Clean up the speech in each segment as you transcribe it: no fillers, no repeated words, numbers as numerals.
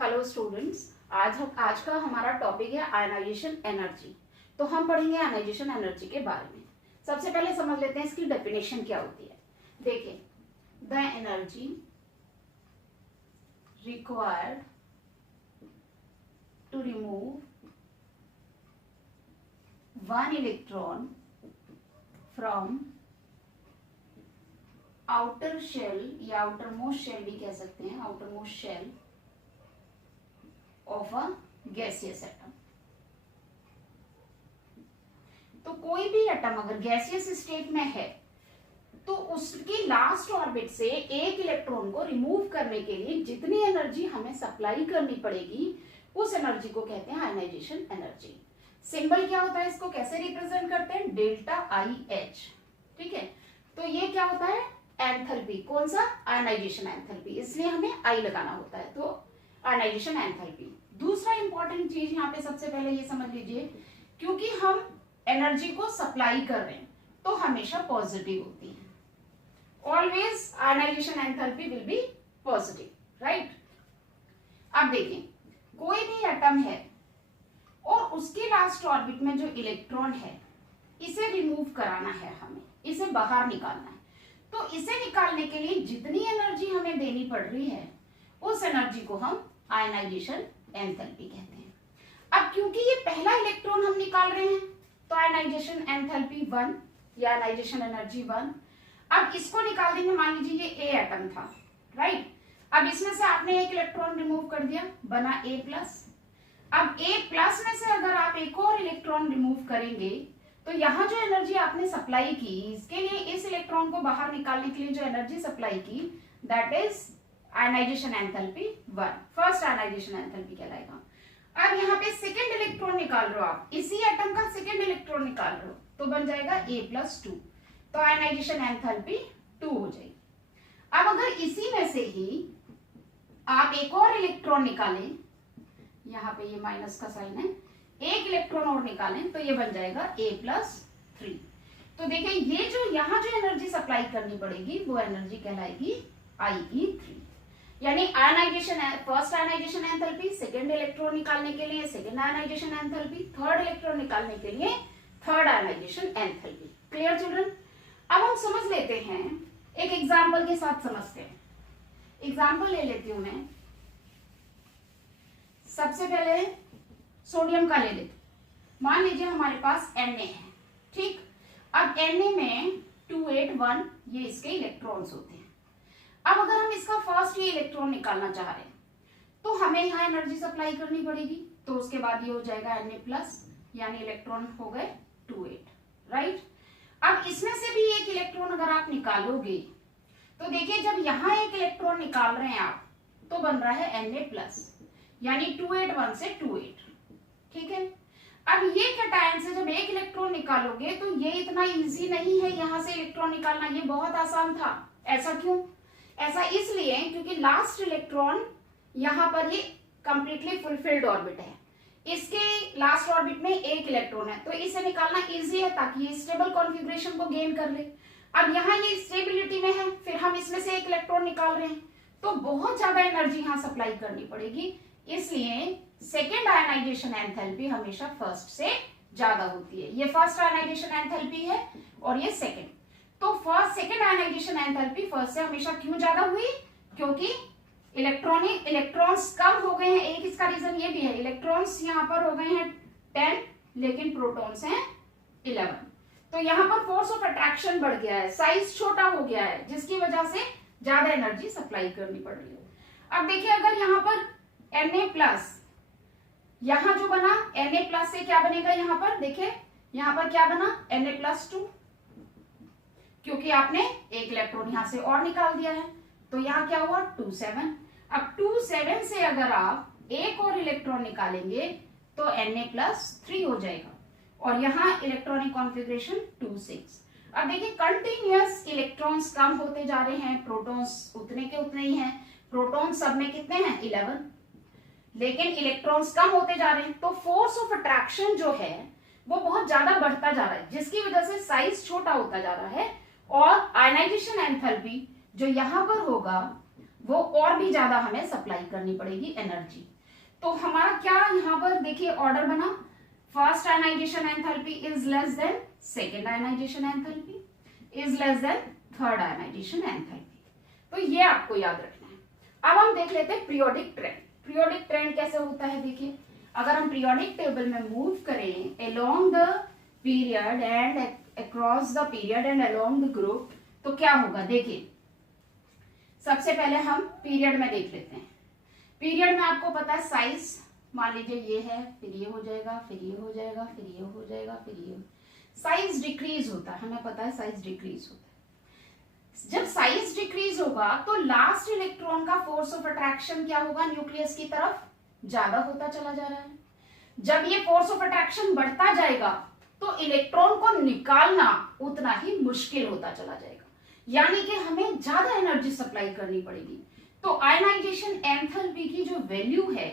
Hello students, आज का हमारा टॉपिक है आयनाइजेशन एनर्जी। तो हम पढ़ेंगे आयनाइजेशन एनर्जी के बारे में। सबसे पहले समझ लेते हैं इसकी डेफिनेशन क्या होती है। देखिए, the energy required to remove one electron from outer shell या आउटर मोस्ट शेल भी कह सकते हैं, outermost shell of a gaseous atom. तो कोई भी एटम अगर गैसियस स्टेट में है तो उसकी लास्ट ऑर्बिट से एक इलेक्ट्रॉन को रिमूव करने के लिए जितनी एनर्जी हमें सप्लाई करनी पड़ेगी उस एनर्जी को कहते हैं आयनाइजेशन एनर्जी। सिंबल क्या होता है, इसको कैसे रिप्रेजेंट करते हैं, डेल्टा आई एच। ठीक है, तो ये क्या होता है, एंथैल्पी। कौन सा, आयनाइजेशन एंथैल्पी, इसलिए हमें आई लगाना होता है। तो आयनाइजेशन एंथैल्पी। दूसरा इंपॉर्टेंट चीज यहाँ पे सबसे पहले ये समझ लीजिए, क्योंकि हम एनर्जी को सप्लाई कर रहे हैं तो हमेशा पॉजिटिव होती है। Always ionization enthalpy will be positive, right. अब देखें, कोई भी एटम है और उसके लास्ट ऑर्बिट में जो इलेक्ट्रॉन है इसे रिमूव कराना है, हमें इसे बाहर निकालना है। तो इसे निकालने के लिए जितनी एनर्जी हमें देनी पड़ रही है उस एनर्जी को हम आयनाइजेशन एंथैल्पी कहते हैं। अब क्योंकि ये पहला इलेक्ट्रॉन हम निकाल रहे हैं तो आयनाइजेशन एंथैल्पी 1 या आयनाइजेशन एनर्जी 1। अब इसको निकाल देंगे, मान लीजिए ये ए एटम था, राइट। अब इसमें से आपने एक इलेक्ट्रॉन रिमूव कर दिया, बना A+। अब A+ में से अगर आप एक और इलेक्ट्रॉन रिमूव करेंगे तो यहाँ जो एनर्जी आपने सप्लाई की, इसके लिए इस इलेक्ट्रॉन को बाहर निकालने के लिए जो एनर्जी सप्लाई की, that is ionization enthalpy 1, first ionization enthalpy कहलाएगा। अब यहाँ पे सेकेंड इलेक्ट्रॉन निकाल रहे हो आप, इसी एटम का सेकेंड इलेक्ट्रॉन निकाल रहे हो तो बन जाएगा A+2, तो आयनाइजेशन एंथैल्पी 2 हो जाएगी। अब अगर इसी में से ही आप एक और इलेक्ट्रॉन निकालें, यहाँ पे ये माइनस का साइन है, एक इलेक्ट्रॉन और निकालें तो ये बन जाएगा A+3। तो देखिए, ये जो यहाँ जो एनर्जी सप्लाई करनी पड़ेगी वो एनर्जी कहलाएगी IE3। यानी ionisation, first ionization enthalpy, second electron निकालने के लिए second ionisation enthalpy, third electron निकालने के लिए third ionization enthalpy. Clear children. अब हम समझ लेते हैं, एक एग्जांपल के साथ समझते हैं। एग्जांपल ले लेती हूं मैं। सबसे पहले सोडियम का ले लेते। मान लीजिए हमारे पास Na है, ठीक। अब Na में 2 8 1 ये इसके इलेक्ट्रॉन्स होते हैं। अब अगर हम इसका फर्स्ट ये इलेक्ट्रॉन निकालना चाह रहे हैं तो हमें यहाँ एनर्जी सप्लाई करनी पड़ेगी, तो उसके बाद ये हो जाएगा Na+, यानी इलेक्ट्रॉन हो गए 2 8, राइट। अब इसमें से भी एक इलेक्ट्रॉन अगर आप निकालोगे तो देखिए, जब यहाँ एक इलेक्ट्रॉन निकाल रहे हैं आप तो बन रहा है Na+, यानी 2 8 1 से 2 8, ठीक है। अब ये कैटायन से जब एक इलेक्ट्रॉन निकालोगे तो ये इतना इजी नहीं है यहाँ से इलेक्ट्रॉन निकालना, ये बहुत आसान था। ऐसा क्यों? ऐसा इसलिए क्योंकि लास्ट इलेक्ट्रॉन यहाँ पर ये कंप्लीटली फुलफिल्ड ऑर्बिट है, इसके लास्ट ऑर्बिट में एक इलेक्ट्रॉन है, तो इसे निकालना इजी है ताकि ये स्टेबल कॉन्फ़िगरेशन को गेन कर ले। अब यहाँ ये स्टेबिलिटी में है, फिर हम इसमें से एक इलेक्ट्रॉन निकाल रहे हैं तो बहुत ज्यादा एनर्जी यहाँ सप्लाई करनी पड़ेगी, इसलिए सेकेंड आयनाइजेशन एंथैल्पी हमेशा फर्स्ट से ज्यादा होती है। ये फर्स्ट आयनाइजेशन एंथैल्पी है और ये सेकेंड। तो first second ionization enthalpy first से हमेशा क्यों ज्यादा हुई? क्योंकि इलेक्ट्रॉन्स कम हो गए हैं। एक इसका रीजन ये भी है, इलेक्ट्रॉन्स यहाँ पर हो गए हैं 10 लेकिन प्रोटॉन्स हैं 11, तो यहाँ पर फोर्स ऑफ अट्रैक्शन बढ़ गया है, साइज छोटा हो गया है, जिसकी वजह से ज्यादा एनर्जी सप्लाई करनी पड़ रही है। अब देखिए, अगर यहाँ पर Na+, यहाँ जो बना Na+ से क्या बनेगा, यहाँ पर देखिए, यहाँ पर क्या बना Na+2, क्योंकि आपने एक इलेक्ट्रॉन यहां से और निकाल दिया है, तो यहाँ क्या हुआ 2 7। अब 2 7 से अगर आप एक और इलेक्ट्रॉन निकालेंगे तो Na+3 हो जाएगा और यहाँ इलेक्ट्रॉनिक कॉन्फ़िगरेशन 2 6। अब देखिए, कंटिन्यूअस इलेक्ट्रॉन्स कम होते जा रहे हैं, प्रोटॉन्स उतने के उतने ही हैं। प्रोटॉन सब में कितने हैं 11, लेकिन इलेक्ट्रॉन्स कम होते जा रहे हैं, तो फोर्स ऑफ अट्रैक्शन जो है वो बहुत ज्यादा बढ़ता जा रहा है, जिसकी वजह से साइज छोटा होता जा रहा है और आयनाइजेशन एंथैल्पी जो यहां पर होगा वो और भी ज्यादा हमें सप्लाई करनी पड़ेगी एनर्जी। तो हमारा क्या यहाँ पर देखिए ऑर्डर बना, first ionization enthalpy is less than second ionization enthalpy is less than third ionization enthalpy. तो ये आपको याद रखना है। अब हम देख लेते हैं पीरियोडिक ट्रेंड। पीरियोडिक ट्रेंड कैसे होता है, देखिए अगर हम पीरियोडिक टेबल में मूव करें along the period and across the period and along the group, तो क्या होगा, देखिए सबसे पहले हम पीरियड में देख लेते हैं। पीरियड में आपको पता है साइज, मान लीजिए ये है, फिर ये हो जाएगा, फिर ये हो जाएगा, फिर ये हो जाएगा, फिर ये साइज डिक्रीज होता है, हमें पता है साइज डिक्रीज होता है। जब साइज डिक्रीज होगा तो लास्ट इलेक्ट्रॉन का फोर्स ऑफ अट्रैक्शन क्या होगा, न्यूक्लियस की तरफ ज्यादा होता चला जा रहा है। जब ये फोर्स ऑफ अट्रैक्शन बढ़ता जाएगा तो इलेक्ट्रॉन को निकालना उतना ही मुश्किल होता चला जाएगा, यानी कि हमें ज्यादा एनर्जी सप्लाई करनी पड़ेगी। तो आयनाइजेशन एंथैल्पी की जो वैल्यू है,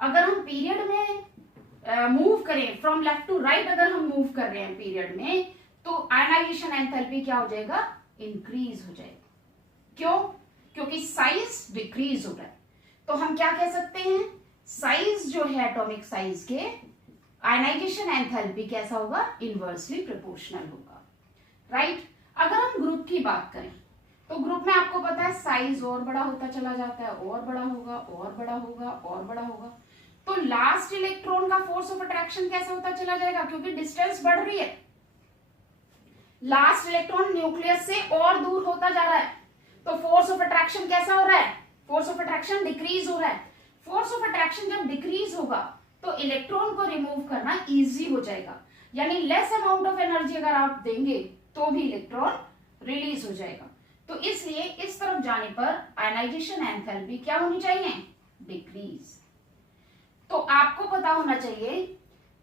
अगर हम पीरियड में मूव करें, फ्रॉम लेफ्ट टू राइट अगर हम मूव कर रहे हैं पीरियड में, तो आयनाइजेशन एंथैल्पी क्या हो जाएगा, इंक्रीज हो जाएगा। क्यों, क्योंकि साइज डिक्रीज हो रहा है। तो हम क्या कह सकते हैं, साइज जो है एटॉमिक साइज के, आयनाइजेशन एंथैल्पी कैसा होगा, इनवर्सली प्रोपोर्शनल होगा, राइट। अगर हम ग्रुप की बात करें तो ग्रुप में आपको पता है साइज और बड़ा होता चला जाता है, और बड़ा होगा, और बड़ा होगा, और बड़ा होगा। तो लास्ट इलेक्ट्रॉन का फोर्स ऑफ अट्रैक्शन कैसा होता चला जाएगा, क्योंकि डिस्टेंस बढ़ रही है, लास्ट इलेक्ट्रॉन न्यूक्लियस से और दूर होता जा रहा है, तो फोर्स ऑफ अट्रैक्शन कैसा हो रहा है, फोर्स ऑफ अट्रैक्शन डिक्रीज हो रहा है। फोर्स ऑफ अट्रैक्शन जब डिक्रीज होगा तो इलेक्ट्रॉन को रिमूव करना इजी हो जाएगा, यानी लेस अमाउंट ऑफ एनर्जी अगर आप देंगे तो भी इलेक्ट्रॉन रिलीज हो जाएगा। तो इसलिए इस तरफ जाने पर आयनाइजेशन एंथैल्पी क्या होनी चाहिए, डिक्रीज। तो आपको पता होना चाहिए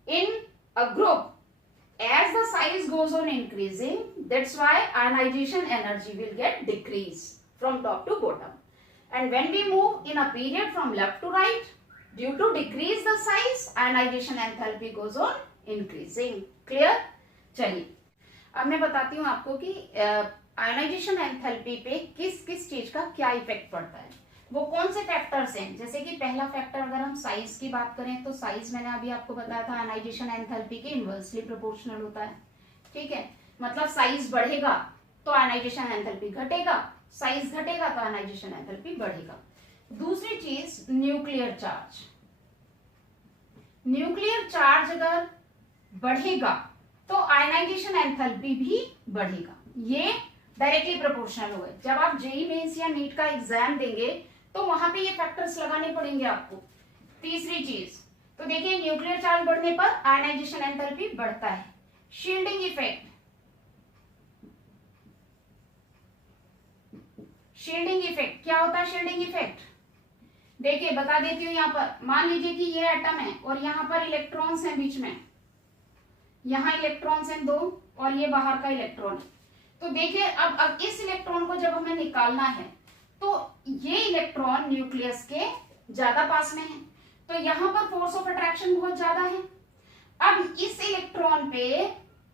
in a group as the size goes on increasing, that's why ionization energy will get decrease from top to bottom. And when we move in a period from left to right, due to decrease the size, ionization enthalpy goes on increasing. Clear? चलिए अब मैं बताती हूँ आपको कि ionization enthalpy पे किस किस चीज का क्या इफेक्ट पड़ता है, वो कौन से फैक्टर्स हैं। जैसे कि पहला फैक्टर अगर हम साइज की बात करें तो साइज मैंने अभी आपको बताया था आयनाइजेशन एंथैल्पी के इनवर्सली प्रोपोर्शनल होता है, ठीक है। मतलब साइज बढ़ेगा तो आयनाइजेशन एंथैल्पी घटेगा, साइज घटेगा तो आयनाइजेशन एंथैल्पी बढ़ेगा। दूसरी चीज न्यूक्लियर चार्ज, न्यूक्लियर चार्ज अगर बढ़ेगा तो आयनाइजेशन एंथैल्पी भी बढ़ेगा, ये डायरेक्टली प्रोपोर्शनल होगा। जब आप जेईई मेंस या नीट का एग्जाम देंगे तो वहां पे ये फैक्टर्स लगाने पड़ेंगे आपको। तीसरी चीज तो देखिए न्यूक्लियर चार्ज बढ़ने पर आयनाइजेशन एंथैल्पी बढ़ता है। शील्डिंग इफेक्ट, शील्डिंग इफेक्ट क्या होता है, शील्डिंग इफेक्ट देखिए बता देती हूँ। यहाँ पर मान लीजिए कि ये एटम है और यहाँ पर इलेक्ट्रॉन्स हैं बीच में, यहाँ इलेक्ट्रॉन्स हैं दो और ये बाहर का इलेक्ट्रॉन है। तो देखिए अब इस इलेक्ट्रॉन को जब हमें निकालना है तो ये इलेक्ट्रॉन न्यूक्लियस के ज्यादा पास में है, तो यहाँ पर फोर्स ऑफ अट्रैक्शन बहुत ज्यादा है। अब इस इलेक्ट्रॉन पे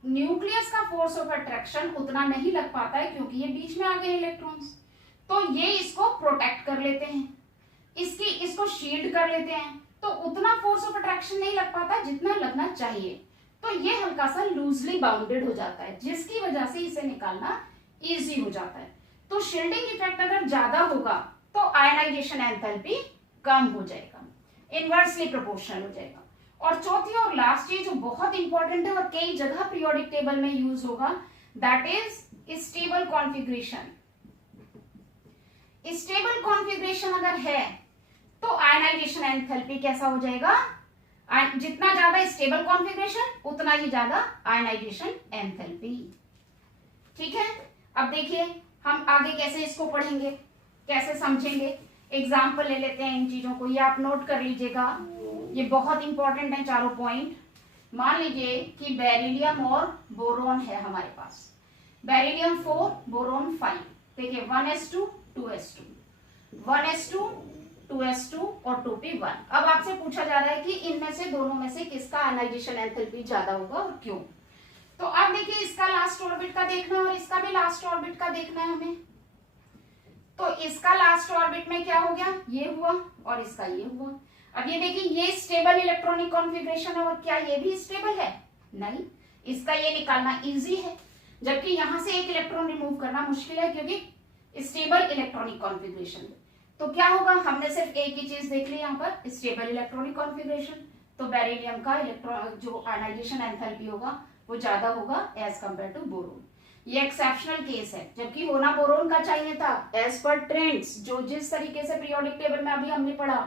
न्यूक्लियस का फोर्स ऑफ अट्रैक्शन उतना नहीं लग पाता है क्योंकि ये बीच में आ गए इलेक्ट्रॉन्स, तो ये इसको प्रोटेक्ट कर लेते हैं, इसको शील्ड कर लेते हैं, तो उतना फोर्स ऑफ अट्रैक्शन नहीं लग पाता जितना लगना चाहिए। तो ये हल्का सा लूजली बाउंडेड हो जाता है, जिसकी वजह से इसे निकालना इजी हो जाता है। तो शील्डिंग इफेक्ट अगर ज्यादा होगा तो आयनाइजेशन एंथैल्पी कम हो जाएगा, इनवर्सली प्रोपोर्शनल हो जाएगा। और चौथी और लास्ट चीज जो बहुत इंपॉर्टेंट है और कई जगह पीरियोडिक टेबल में यूज होगा, that is stable configuration. Stable configuration अगर है तो आयनाइजेशन एंथैल्पी कैसा हो जाएगा, जितना ज्यादा स्टेबल कॉन्फ़िगरेशन उतना ही ज्यादा आयनाइजेशन एंथैल्पी, ठीक है। अब देखिए हम आगे कैसे इसको पढ़ेंगे, कैसे समझेंगे। एग्जाम्पल ले लेते हैं इन चीजों को, ये आप नोट कर लीजिएगा, ये बहुत इंपॉर्टेंट है चारों पॉइंट। मान लीजिए कि बेरिलियम और बोरोन है हमारे पास, बेरिलियम 4 बोरोन 5, देखिए 1s2 2s2 1s2 2s2 और 2p1। अब आपसे पूछा जा रहा है कि इनमें से दोनों में से किसका आयनाइजेशन एंथैल्पी ज्यादा होगा और क्यों। तो अब देखिए इसका लास्ट ऑर्बिट का देखना है और इसका भी लास्ट ऑर्बिट का देखना है हमें। तो इसका लास्ट ऑर्बिट में क्या हो गया, ये हुआ और इसका ये हुआ। अब ये देखिए ये स्टेबल इलेक्ट्रॉनिक कॉन्फ़िगरेशन है और क्या ये भी स्टेबल है, नहीं, इसका ये निकालना इजी है, जबकि यहां से एक इलेक्ट्रॉन रिमूव करना मुश्किल है क्योंकि स्टेबल इलेक्ट्रॉनिक कॉन्फ़िगरेशन। तो क्या होगा, हमने सिर्फ एक ही चीज देख ली यहाँ पर, स्टेबल इलेक्ट्रॉनिक कॉन्फ़िगरेशन, तो बेरिलियम का इलेक्ट्रॉन जो आयनाइजेशन एंथैल्पी होगा वो ज्यादा होगा एज कंपेयर टू बोरोन। ये एक्सेप्शनल केस है, जबकि होना बोरोन का चाहिए था एज पर ट्रेंड्स, जो जिस तरीके से पीरियोडिक टेबल में अभी हमने पढ़ा,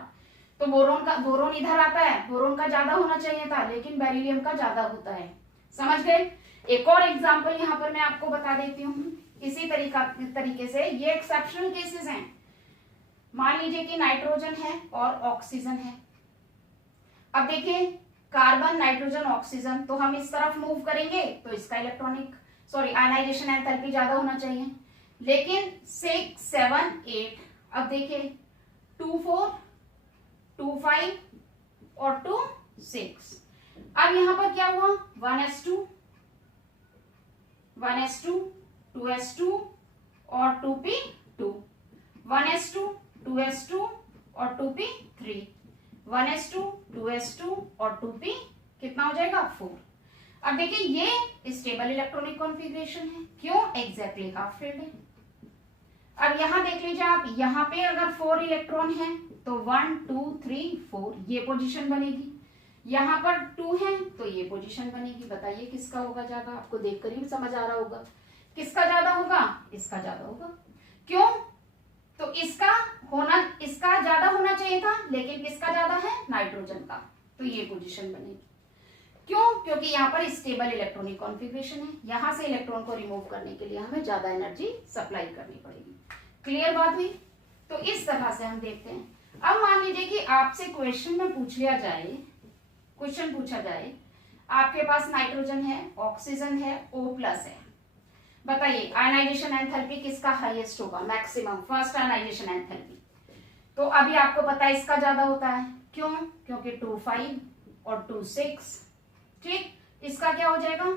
तो बोरोन इधर आता है, बोरोन का ज्यादा होना चाहिए था, लेकिन बेरिलियम का ज्यादा होता है। समझ गए। एक और एग्जांपल यहाँ पर मैं आपको बता देती हूँ इसी तरीके से, ये एक्सेप्शनल केसेस हैं। मान लीजिए कि नाइट्रोजन है और ऑक्सीजन है। अब देखिए कार्बन, नाइट्रोजन, ऑक्सीजन, तो हम इस तरफ मूव करेंगे तो इसका आयनाइजेशन एंथैल्पी ज्यादा होना चाहिए, लेकिन 6, 7, 8, अब देखिए 2, 4, 2, 5 और 2, 6। अब यहां पर क्या हुआ, 1s2, 1s2, 2s2 और 2p2, 1s2, 2s2 और 2p3, 1s2, 2s2 और 2p कितना हो जाएगा, 4। अब देखिए ये स्टेबल इलेक्ट्रॉनिक कॉन्फ़िगरेशन है, क्यों, एग्जैक्टली हाफ फील्ड है। अब यहां देख लीजिए आप, यहां पे अगर 4 इलेक्ट्रॉन है तो 1, 2, 3, 4 ये पोजीशन बनेगी, यहां पर 2 है तो ये पोजीशन बनेगी। बताइए किसका होगा ज्यादा, आपको देखकर ही समझ आ रहा होगा किसका ज्यादा होगा, इसका ज्यादा होगा। क्यों, तो इसका ज्यादा होना चाहिए था, लेकिन किसका ज्यादा है, नाइट्रोजन का, तो ये पोजीशन बनेगी। क्यों, क्योंकि यहाँ पर स्टेबल इलेक्ट्रॉनिक कॉन्फ़िगरेशन है, यहां से इलेक्ट्रॉन को रिमूव करने के लिए हमें ज्यादा एनर्जी सप्लाई करनी पड़ेगी। क्लियर बात हुई। तो इस तरह से हम देखते हैं। अब मान लीजिए कि आपसे क्वेश्चन पूछा जाए, आपके पास नाइट्रोजन है, ऑक्सीजन है, O+ है, बताइए आयनाइजेशन एंथैल्पी किसका हाईएस्ट होगा, मैक्सिमम, फर्स्ट आयनाइजेशन एंथैल्पी। तो अभी आपको पता है इसका ज्यादा होता है, क्यों, क्योंकि 2, 5 और 2, 6, ठीक। इसका क्या हो जाएगा,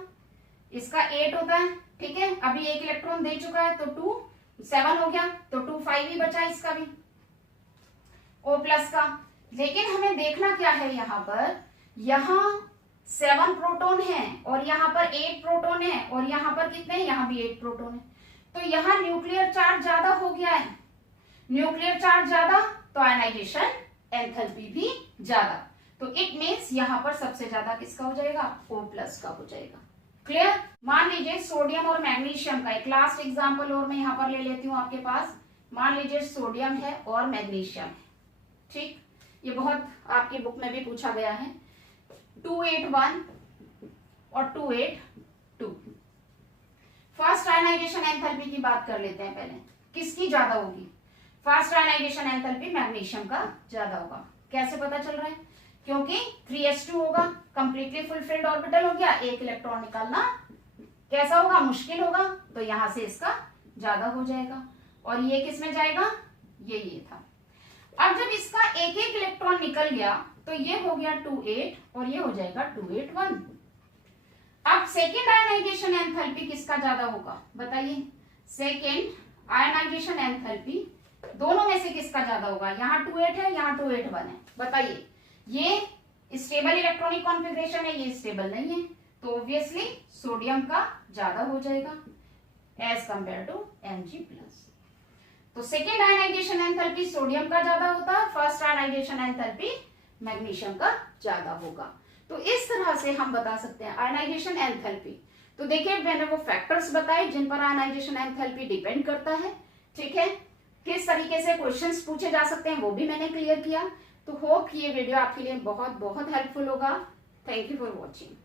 इसका 8 होता है, ठीक है। अभी एक इलेक्ट्रॉन दे चुका है तो 2, 7 हो गया, तो 2, 5 ही बचा इसका भी, O+ का। लेकिन हमें देखना क्या है, यहाँ 7 प्रोटॉन है और यहाँ पर 8 प्रोटॉन है और यहाँ पर कितने हैं, यहाँ भी 8 प्रोटॉन है, तो यहाँ न्यूक्लियर चार्ज ज्यादा हो गया है। न्यूक्लियर चार्ज ज्यादा तो आयनाइजेशन एंथैल्पी भी ज्यादा, तो इट मीन्स यहाँ पर सबसे ज्यादा किसका हो जाएगा, O+ का हो जाएगा। क्लियर। मान लीजिए सोडियम और मैग्नीशियम का एक लास्ट एग्जांपल और मैं यहाँ पर ले लेती हूँ आपके पास। मान लीजिए सोडियम है और मैग्नीशियम है, ठीक, ये बहुत आपकी बुक में भी पूछा गया है। 281 और 282। फर्स्ट आयनाइजेशन एंथैल्पी की बात कर लेते हैं पहले, किसकी ज्यादा होगी, फर्स्ट आयनाइजेशन एंथैल्पी मैग्नीशियम का ज्यादा होगा। कैसे पता चल रहा है, क्योंकि 3s2 होगा, कंप्लीटली फुलफिल्ड ऑर्बिटल हो गया, एक इलेक्ट्रॉन निकालना कैसा होगा, मुश्किल होगा, तो यहां से इसका ज्यादा हो जाएगा। और ये किस में जाएगा, ये था। अब जब इसका एक एक इलेक्ट्रॉन निकल गया तो ये हो गया 28 और ये हो जाएगा 281। अब सेकेंड आयनाइजेशन एंथैल्पी किसका ज्यादा होगा, बताइए, सेकेंड आयनाइजेशन एंथैल्पी दोनों में से किसका ज्यादा होगा, यहाँ 28 है, यहाँ 281 है, बताइए। ये स्टेबल इलेक्ट्रॉनिक कॉन्फ़िगरेशन है, ये स्टेबल नहीं है, तो ऑब्वियसली सोडियम का ज्यादा हो जाएगा एज कंपेयर टू Mg+। तो सेकेंड आयनाइजेशन एंथैल्पी सोडियम का ज्यादा होता है, फर्स्ट आयनाइजेशन एंथैल्पी मैग्नीशियम का ज्यादा होगा। तो इस तरह से हम बता सकते हैं आयनाइजेशन एंथैल्पी। तो देखिए मैंने वो फैक्टर्स बताए जिन पर आयनाइजेशन एंथैल्पी डिपेंड करता है, ठीक है। किस तरीके से क्वेश्चंस पूछे जा सकते हैं वो भी मैंने क्लियर किया। तो होप ये वीडियो आपके लिए बहुत बहुत हेल्पफुल होगा। Thank you for watching.